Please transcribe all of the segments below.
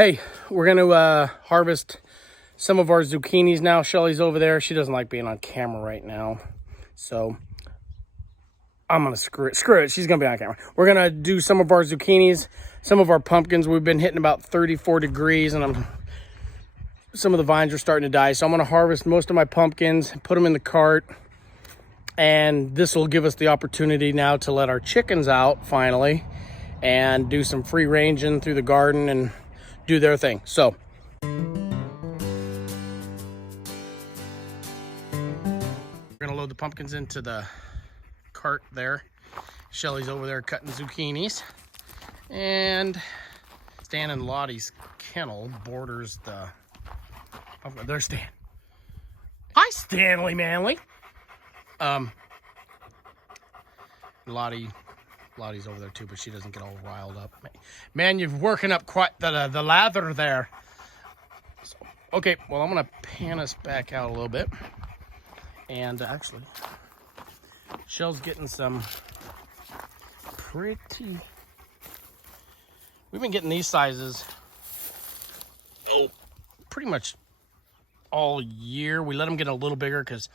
Hey, we're going to harvest some of our zucchinis now. Shelly's over there. She doesn't like being on camera right now. So I'm going to screw it. She's going to be on camera. We're going to do some of our zucchinis, some of our pumpkins. We've been hitting about 34 degrees and some of the vines are starting to die. So I'm going to harvest most of my pumpkins, put them in the cart. And this will give us the opportunity now to let our chickens out finally and do some free ranging through the garden and do their thing. So we're gonna load the pumpkins into the cart there. Shelly's over there cutting zucchinis, and Stan and Lottie's kennel borders the there's Stan. Hi, Stanley Manley. Lottie's over there too, but she doesn't get all riled up. Man, you're working up quite the lather there. So, okay, well, I'm gonna pan us back out a little bit. And actually, Shell's getting some pretty... We've been getting these sizes, pretty much all year. We let them get a little bigger because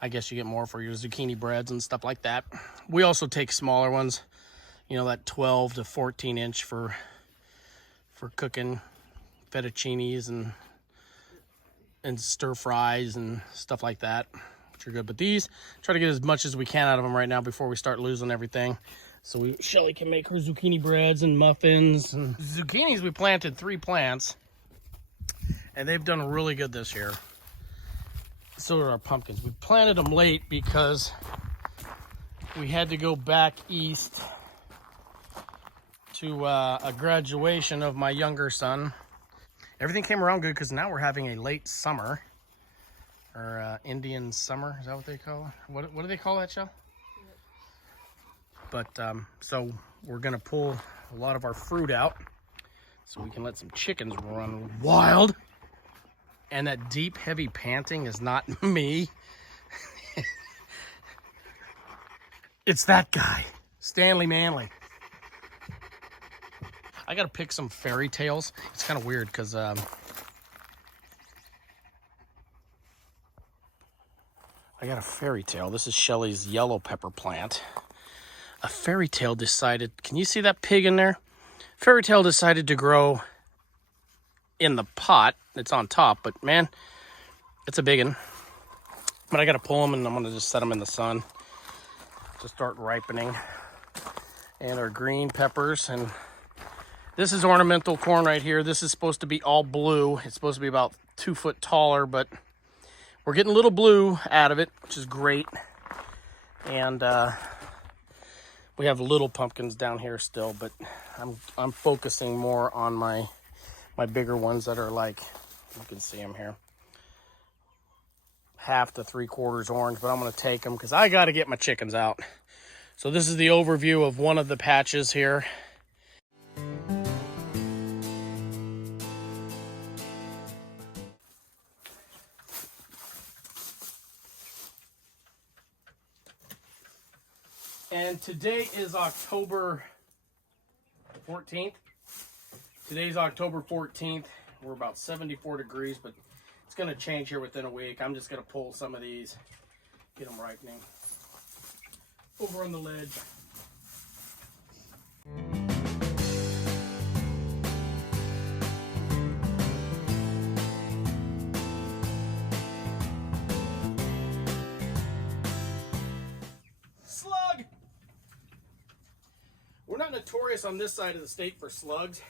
I guess you get more for your zucchini breads and stuff like that. We also take smaller ones, you know, that 12 to 14 inch for cooking fettuccinis and stir fries and stuff like that, which are good. But these, try to get as much as we can out of them right now before we start losing everything. So Shelly can make her zucchini breads and muffins. And zucchinis, we planted 3 plants, and they've done really good this year. So are our pumpkins. We planted them late because we had to go back east to a graduation of my younger son. Everything came around good because now we're having a late summer, or Indian summer. Is that what they call it? What do they call that, Shell? But so we're gonna pull a lot of our fruit out so we can let some chickens run wild. And that deep, heavy panting is not me. It's that guy, Stanley Manley. I gotta pick some fairy tales. It's kind of weird because I got a fairy tale. This is Shelly's yellow pepper plant. A fairy tale decided, can you see that pig in there? Fairy tale decided to grow in the pot. It's on top, but man, it's a big one. But I gotta pull them and I'm gonna just set them in the sun to start ripening. And our green peppers, and this is ornamental corn right here. This is supposed to be all blue. It's supposed to be about 2 foot taller, but we're getting a little blue out of it, which is great. And we have little pumpkins down here still, but I'm focusing more on my bigger ones that are like, you can see them here, 1/2 to 3/4 orange, but I'm going to take them because I got to get my chickens out. So this is the overview of one of the patches here. And today is October 14th. Today's October 14th. We're about 74 degrees, but it's going to change here within a week. I'm just going to pull some of these, get them ripening. Over on the ledge. Slug! We're not notorious on this side of the state for slugs.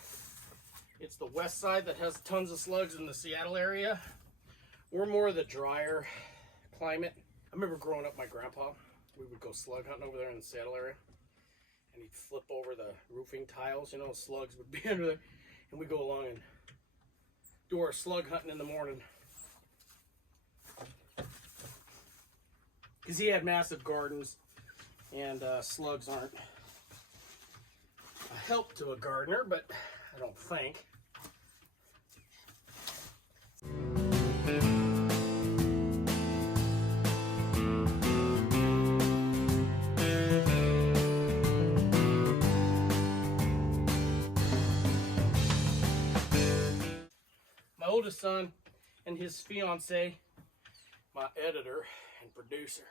It's the west side that has tons of slugs in the Seattle area. We're more of the drier climate. I remember growing up, my grandpa, we would go slug hunting over there in the Seattle area. And he'd flip over the roofing tiles, you know, slugs would be under there. And we'd go along and do our slug hunting in the morning. Because he had massive gardens, and slugs aren't a help to a gardener, but I don't think. My oldest son and his fiance, my editor and producer,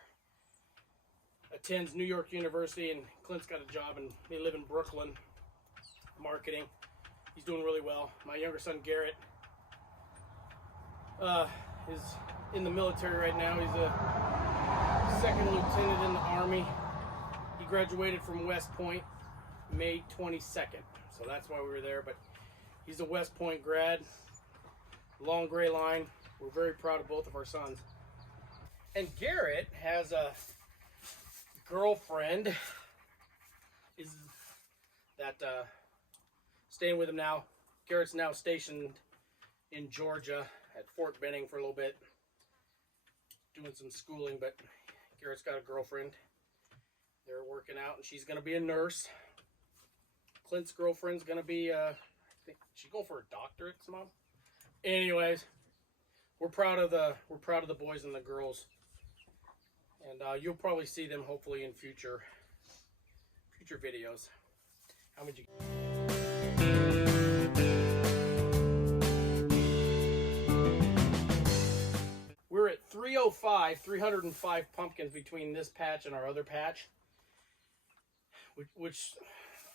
attends New York University, and Clint's got a job and they live in Brooklyn, marketing. He's doing really well. My younger son Garrett is in the military right now. He's a second lieutenant in the Army. He graduated from West Point May 22nd, so that's why we were there. But he's a West Point grad, long gray line. We're very proud of both of our sons. And Garrett has a girlfriend staying with him now. Garrett's now stationed in Georgia at Fort Benning for a little bit, doing some schooling, but Garrett's got a girlfriend. They're working out, and she's going to be a nurse. Clint's girlfriend's going to be, I think she's going for a doctorate, Mom. Anyways, we're proud of the boys and the girls, and you'll probably see them hopefully in future videos. How would you? We're at 305 pumpkins between this patch and our other patch, which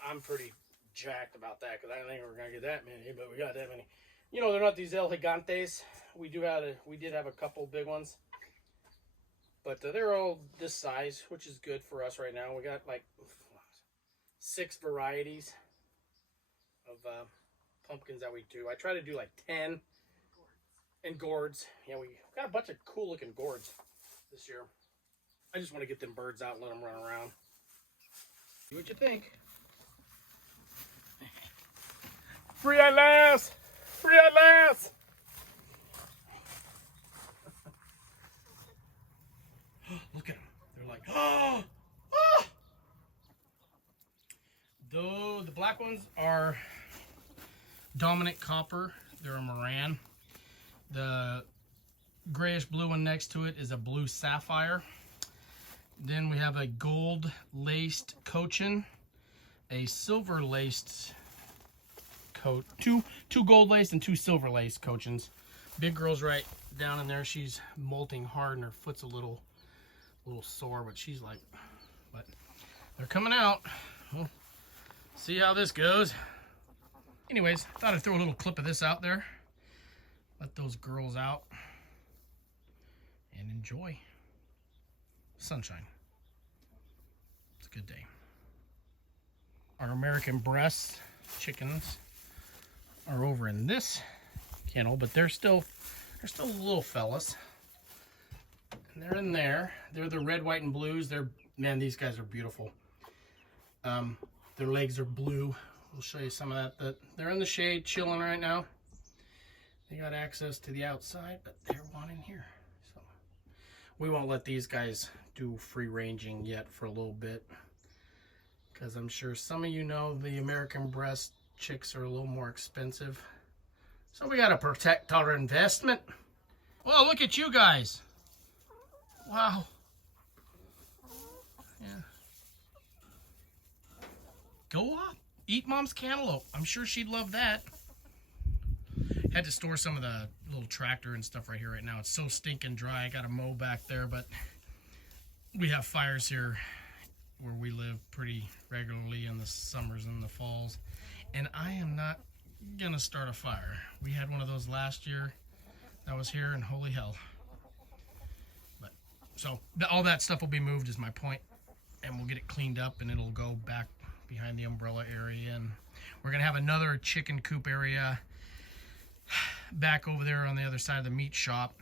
I'm pretty jacked about that because I didn't think we were gonna get that many, but we got that many. You know, they're not these El Gigantes. We did have a couple big ones, but they're all this size, which is good for us right now. We got like 6 varieties of pumpkins that we do. I try to do like 10. And gourds. Yeah, we got a bunch of cool looking gourds this year. I just want to get them birds out and let them run around. See what you think. Free at last! Free at last! Look at them. They're like, oh! Ah! Though the black ones are dominant copper. They're a Moran. The grayish blue one next to it is a blue sapphire. Then we have a gold laced cochin, a silver laced coat, two gold laced and 2 silver laced cochins. Big girl's right down in there. She's molting hard and her foot's a little sore, but she's like, but they're coming out. We'll see how this goes. Anyways, thought I'd throw a little clip of this out there. Let those girls out and enjoy sunshine. It's a good day. Our American breast chickens are over in this kennel, but they're still little fellas. And they're in there. They're the red, white, and blues. Man, these guys are beautiful. Their legs are blue. We'll show you some of that. They're in the shade, chilling right now. They got access to the outside, but they're wanting here. So we won't let these guys do free ranging yet for a little bit, because I'm sure some of you know the American breast chicks are a little more expensive. So we got to protect our investment. Well, look at you guys. Wow. Yeah. Go up. Eat Mom's cantaloupe. I'm sure she'd love that. Had to store some of the little tractor and stuff right here right now. It's so stinking dry. I got to mow back there, but we have fires here where we live pretty regularly in the summers and the falls. And I am not going to start a fire. We had one of those last year that was here, and holy hell. But so all that stuff will be moved is my point, and we'll get it cleaned up and it'll go back behind the umbrella area. And we're going to have another chicken coop area back over there on the other side of the meat shop.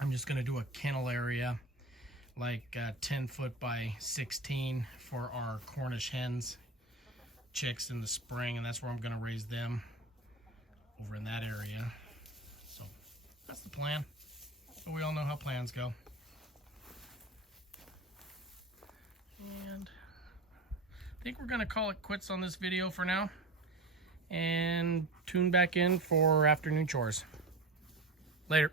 I'm just going to do a kennel area, like 10 foot by 16 for our Cornish hens chicks in the spring, and that's where I'm going to raise them, over in that area. So that's the plan, but we all know how plans go. And I think we're going to call it quits on this video for now, and tune back in for afternoon chores. Later.